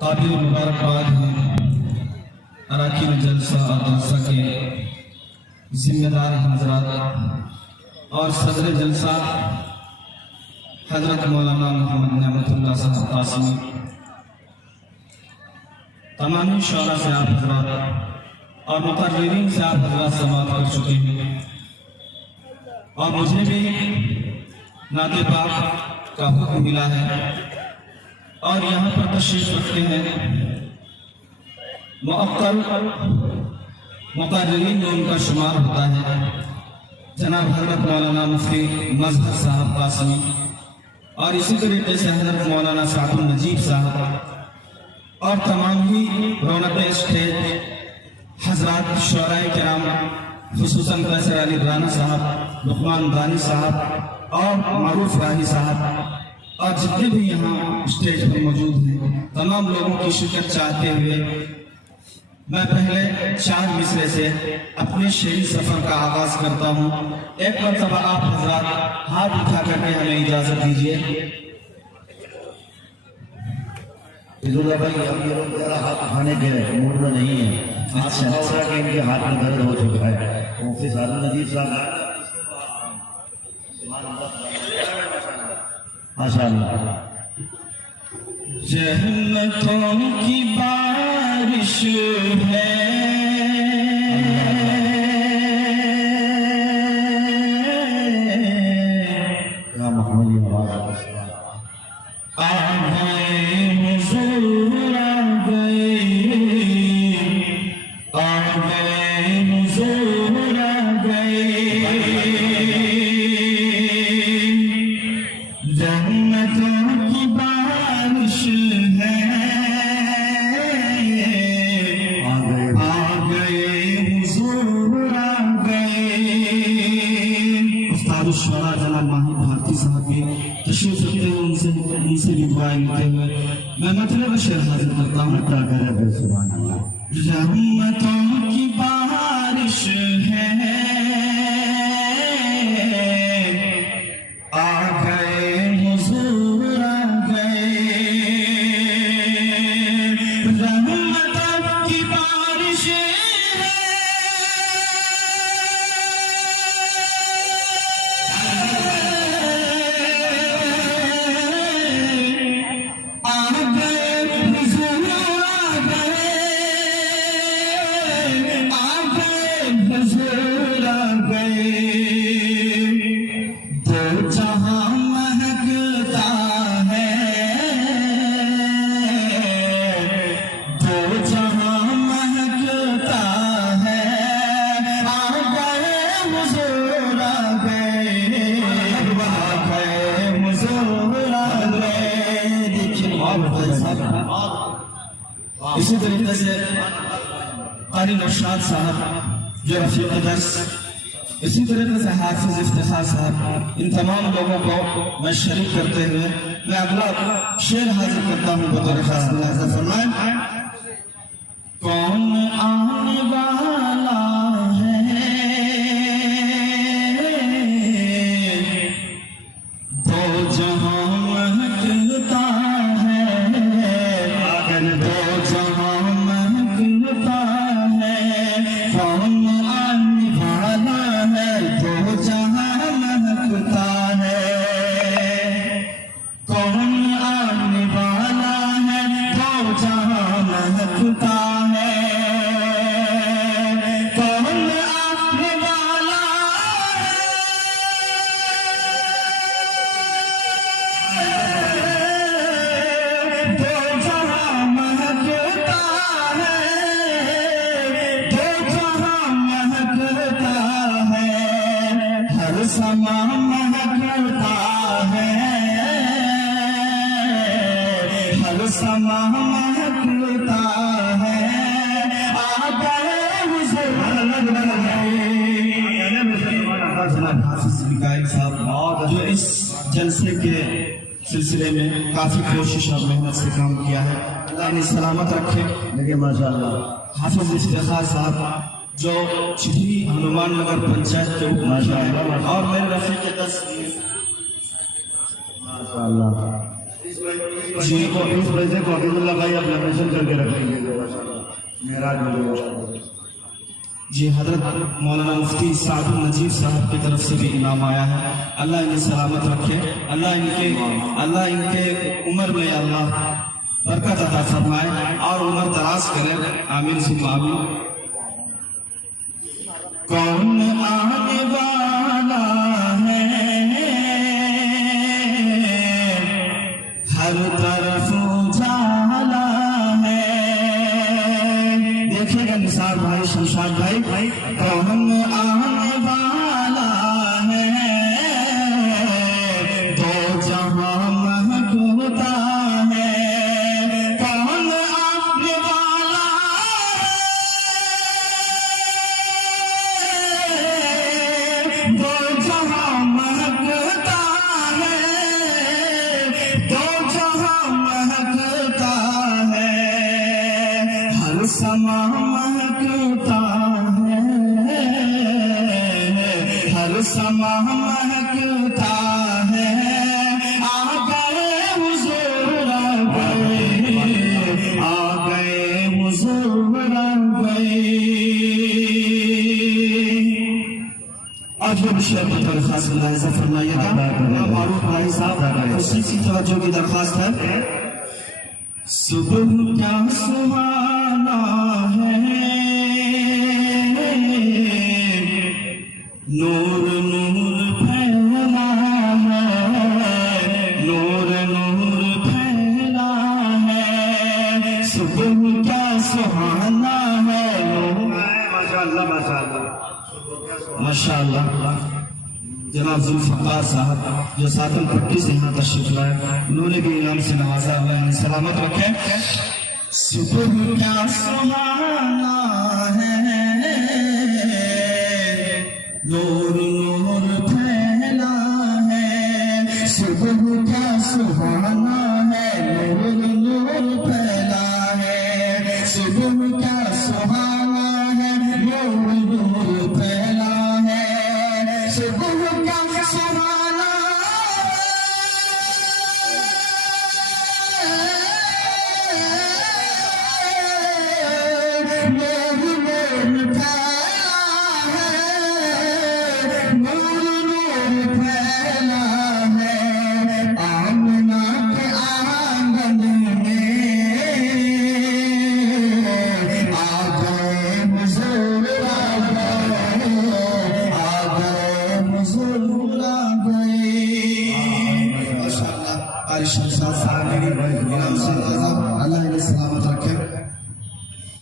काबिल मुबारकबाद हैं अराकीन जलसा और जलसा के जिम्मेदार हजरात और सदर जलसा हजरत मौलाना मोहम्मद नेमतुल्लाह साहब कासमी, तमामी शौरा से आप हजरात और मुकर्रिरीन से आप हजरात समाअत कर चुके हैं और मुझे भी नाते पाक का हुक्म मिला है और यहाँ पर तशरीफ रखते हैं मुअक्कल मुकर्रिरीन में उनका शुमार होता है जनाब हजरत मौलाना मुफ्ती मजहर साहब कासमी और इसी तरीके से हजरत मौलाना सादुल नजीब साहब और तमाम ही रौनक स्टेज हजरात शौराए किराम खुसूसन कैसर अली राना साहब, लुकमान रानी साहब और मारूफ राही साहब और जितने भी यहाँ स्टेज पर मौजूद हैं तमाम लोगों की शिरकत चाहते हुए मैं पहले 4 मिसरे से अपने शेरी सफर का आगाज करता हूँ। एक मरतबा आप हजरात हाथ उठा करके हमें इजाजत दीजिए। भाई अब ये लोग जरा हाथ उठाने के मूड में नहीं है। अच्छा अच्छा कि इनके हाथ में दर्द हो चुका है। मुफ्ती सादुल नजीब साहब माशाअल्लाह। जन्नतों की बारिश है या मोहम्मदी आवाज़ आ गए हुजूर आ गए हुजूर आ गए जन्नतों की बारिश है आ गए हुजूर आ गए। उस्ताद शुरा जनाब माही भारती साहब भी तशरीफ रखते हैं, उनसे भी दुआएं लेते हुए मैं मतलब शेर हाजिर करता हूँ। रहमतों की बारिश है आ गए हुजूर आ गए रहमतों की बारिश इसी तरीके से कारी नौशाद साहब जो रफीक दर्स, इसी तरीके से हाफिज इफ्तिखार साहब, इन तमाम लोगों को मैं शरीक करते हुए मैं अगला शेर हाजिर करता हूँ। बतौर खास फरमाएं कौन आने वाला है दो जहां महकता है दो जहां महकता है कौन आने वाला है दो जहां महकता है कौन आने वाला है दो जहां महकता है कौन आने वाला दो जहां महकता है दो जहां महकता है हर समा महकता है हर समा महकता है आ गए साहब जो इस जलसे के सिलसिले में काफी कोशिश और मेहनत से काम किया है। अल्लाह इन्हें सलामत रखे। देखिए माशाअल्लाह हाफिज इफ्तिखार साहब जो चिट्ठी हनुमान नगर पंचायत के उप और मेरे रफीक दर्स माशाअल्लाह। जी को इस पैसे को हफीजुल्लाह भाई आप नोमिनेशन करके रख लीजिए मेरा जो जी हजरत मौलाना मुफ्ती सादुल नजीब साहब की तरफ से भी इनाम आया है। अल्लाह इन्हें सलामत रखे, अल्लाह इनके उम्र में अल्लाह बरकत अता फरमाए और उम्र दराज करे। आमीन सुम्मा आमीन। कौन आने वाला है हर तरफ उजाला है। देखिएगा निसार भाई, शमशाद भाई, कौन आने वाला है दो जहां महकता है। कौन आने वाला है दो जहां महकता है, दो जहां महकता है, हर समा महकता है, हर समा महकता है। आ गए हुजूर आ गए हुजूर आ गए। और जो विषय पर दरखास्त मुलाहिजा फरमाइएगा मारूफ भाई साहब, उसी सी तवज्जो की दरखास्त है। सुबह क्या सुहाना है, नूर नूर फैला है, नूर नूर फैला है। सुबह क्या सुहाना है, माशाअल्लाह माशाअल्लाह माशाअल्लाह। जनाब जुल्फकार साहब जो सातन पट्टी से यहाँ तशरीफ लाए, उन्होंने भी इनाम से नवाजा। अल्लाह इन्हें सलामत रखे। सुबह क्या सुहाना है, नूर नूर फैला है। सुबह क्या सुहाना है, नूर नूर फैला है। सुबह क्या सुहाना है, नूर नूर फैला है। सुबह क्या सुहाना नूर नूर फैला है, नूर नूर फैला है। आमना के आंगन में आ गए हुजूर आ गए, आ गए हुजूर आ गए। माशाअल्लाह। कारी शमशाद साहब ने भी इनाम से नवाजा। अल्लाह इन्हें सलामत